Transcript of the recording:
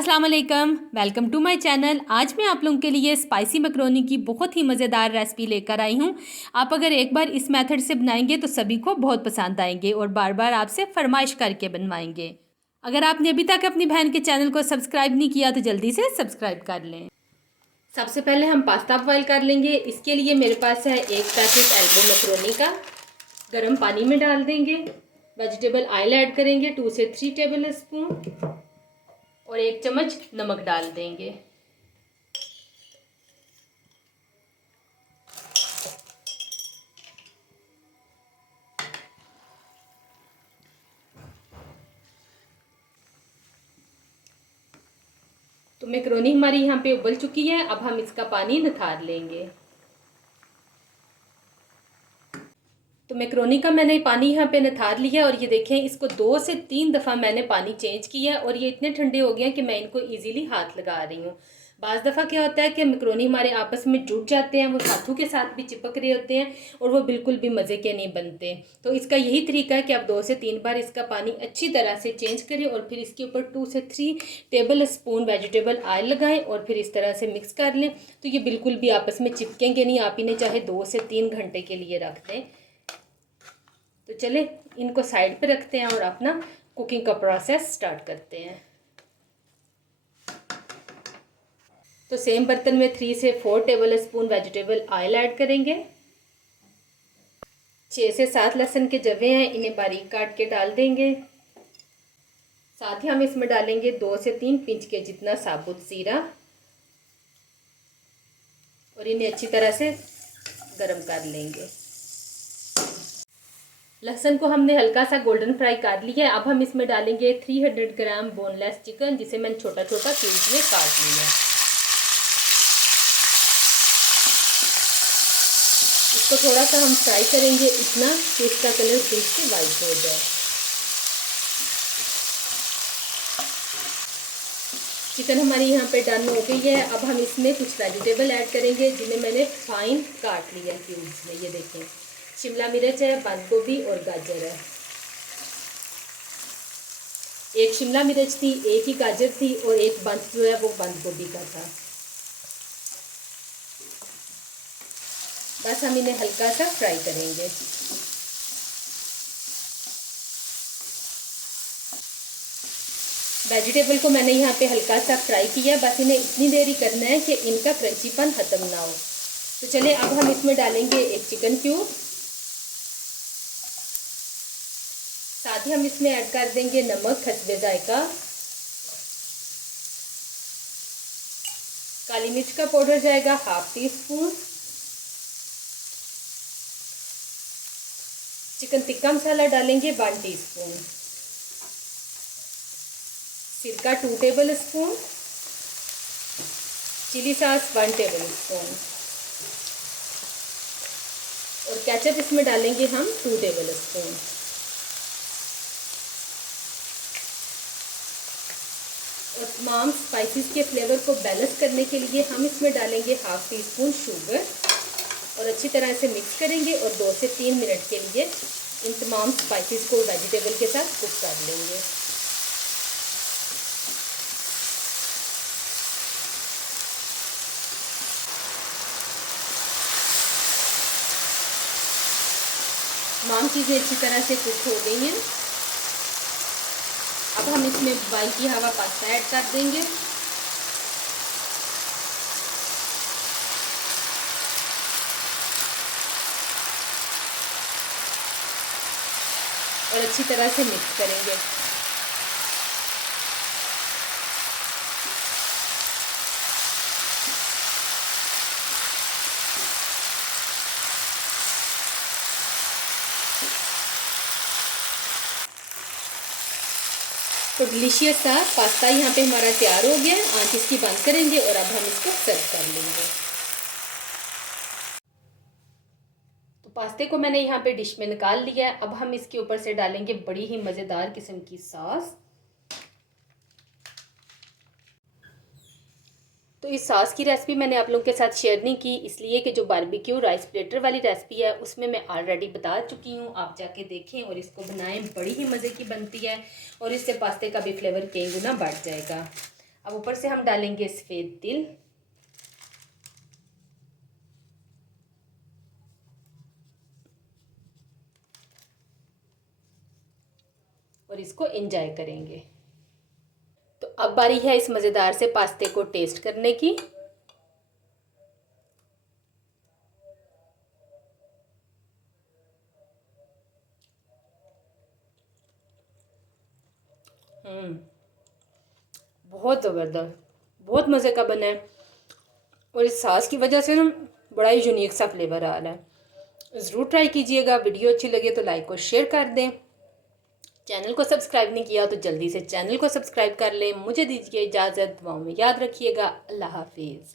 अस्सलाम वालेकुम, welcome to my channel. आज मैं आप लोगों के लिए स्पाइसी मैक्रोनी की बहुत ही मज़ेदार रेसिपी लेकर आई हूँ। आप अगर एक बार इस मेथड से बनाएंगे तो सभी को बहुत पसंद आएंगे और बार बार आपसे फरमाइश करके बनवाएंगे। अगर आपने अभी तक अपनी बहन के चैनल को सब्सक्राइब नहीं किया तो जल्दी से सब्सक्राइब कर लें। सबसे पहले हम पास्ता बॉयल कर लेंगे। इसके लिए मेरे पास है एक पैकेट एल्बो मैक्रोनी का। गर्म पानी में डाल देंगे। वेजिटेबल ऑयल ऐड करेंगे 2 से 3 टेबल स्पून और 1 चम्मच नमक डाल देंगे। तो मैक्रोनी हमारी यहाँ पे उबल चुकी है। अब हम इसका पानी निथार लेंगे। तो मैक्रोनी का मैंने पानी यहाँ पे निथार लिया और ये देखें, इसको 2 से 3 दफ़ा मैंने पानी चेंज किया और ये इतने ठंडे हो गए हैं कि मैं इनको इजीली हाथ लगा रही हूँ। बाज़ दफ़ा क्या होता है कि मैक्रोनी हमारे आपस में जुट जाते हैं, वो हाथों के साथ भी चिपक रहे होते हैं और वो बिल्कुल भी मज़े के नहीं बनते। तो इसका यही तरीका है कि आप 2 से 3 बार इसका पानी अच्छी तरह से चेंज करें और फिर इसके ऊपर 2 से 3 टेबल स्पून वेजिटेबल ऑयल लगाएं और फिर इस तरह से मिक्स कर लें। तो ये बिल्कुल भी आपस में चिपकेंगे नहीं। आप इन्हें चाहे 2 से 3 घंटे के लिए रख दें। तो चले इनको साइड पे रखते हैं और अपना कुकिंग का प्रोसेस स्टार्ट करते हैं। तो सेम बर्तन में 3 से 4 table spoon vegetable oil add करेंगे। 6 से 7 लहसुन के जवे हैं, इन्हें बारीक काट के डाल देंगे। साथ ही हम इसमें डालेंगे 2 से 3 पिंच के जितना साबुत जीरा और इन्हें अच्छी तरह से गरम कर लेंगे। लहसुन को हमने हल्का सा गोल्डन फ्राई कर लिया है। अब हम इसमें डालेंगे 300 ग्राम बोनलेस चिकन, जिसे मैंने छोटा छोटा क्यूब्स में काट लिया है। इसको थोड़ा सा हम फ्राई करेंगे, इतना कि इसका कलर फिश के वाइट हो जाए। चिकन हमारी यहाँ पे डन हो गई है। अब हम इसमें कुछ वेजिटेबल ऐड करेंगे जिन्हें मैंने फाइन काट लिया क्यूब्स में। ये देखें, शिमला मिर्च है, बंद गोभी और गाजर है। एक शिमला मिर्च थी, एक ही गाजर थी और एक बंद जो है वो बंद गोभी का था। बस हम इन्हें हल्का सा फ्राई करेंगे। वेजिटेबल को मैंने यहाँ पे हल्का सा फ्राई किया। बस इन्हें इतनी देर ही करना है कि इनका क्रंचीपन खत्म ना हो। तो चलिए अब हम इसमें डालेंगे एक चिकन क्यूब। साथ ही हम इसमें ऐड कर देंगे नमक हस्बे जायका, काली मिर्च का पाउडर जाएगा 1/2 टीस्पून, चिकन टिक्का मसाला डालेंगे 1 टीस्पून, सिरका 2 tablespoon, chilli sauce 1 tablespoon और केचप इसमें डालेंगे हम 2 टेबल स्पून। और तमाम स्पाइसेस के फ्लेवर को बैलेंस करने के लिए हम इसमें डालेंगे 1/2 टीस्पून शुगर और अच्छी तरह से मिक्स करेंगे और 2 से 3 मिनट के लिए इन तमाम स्पाइसेस को वेजिटेबल के साथ कुक कर लेंगे। तमाम चीज़ें अच्छी तरह से कुक हो गई हैं। अब हम इसमें बॉयल किया हुआ पास्ता ऐड कर देंगे। और अच्छी तरह से मिक्स करेंगे। तो डिलीशियस सा पास्ता यहाँ पे हमारा तैयार हो गया है। आंच इसकी बंद करेंगे और अब हम इसको सर्व कर लेंगे। तो पास्ते को मैंने यहाँ पे डिश में निकाल लिया है। अब हम इसके ऊपर से डालेंगे बड़ी ही मज़ेदार किस्म की सॉस। तो इस सॉस की रेसिपी मैंने आप लोगों के साथ शेयर नहीं की, इसलिए कि जो बारबेक्यू राइस प्लेटर वाली रेसिपी है उसमें मैं ऑलरेडी बता चुकी हूँ। आप जाके देखें और इसको बनाएं, बड़ी ही मज़े की बनती है और इससे पास्ते का भी फ्लेवर कई गुना बढ़ जाएगा। अब ऊपर से हम डालेंगे सफ़ेद तिल। और इसको एंजॉय करेंगे। तो अब बारी है इस मज़ेदार से पास्ते को टेस्ट करने की। बहुत ज़बरदस्त, बहुत मज़े का बना है। और इस सॉस की वजह से ना बड़ा ही यूनिक सा फ्लेवर आ रहा है। ज़रूर ट्राई कीजिएगा। वीडियो अच्छी लगे तो लाइक और शेयर कर दें। चैनल को सब्सक्राइब नहीं किया तो जल्दी से चैनल को सब्सक्राइब कर लें। मुझे दीजिए इजाज़त। दुआओं में याद रखिएगा। अल्लाह हाफिज़।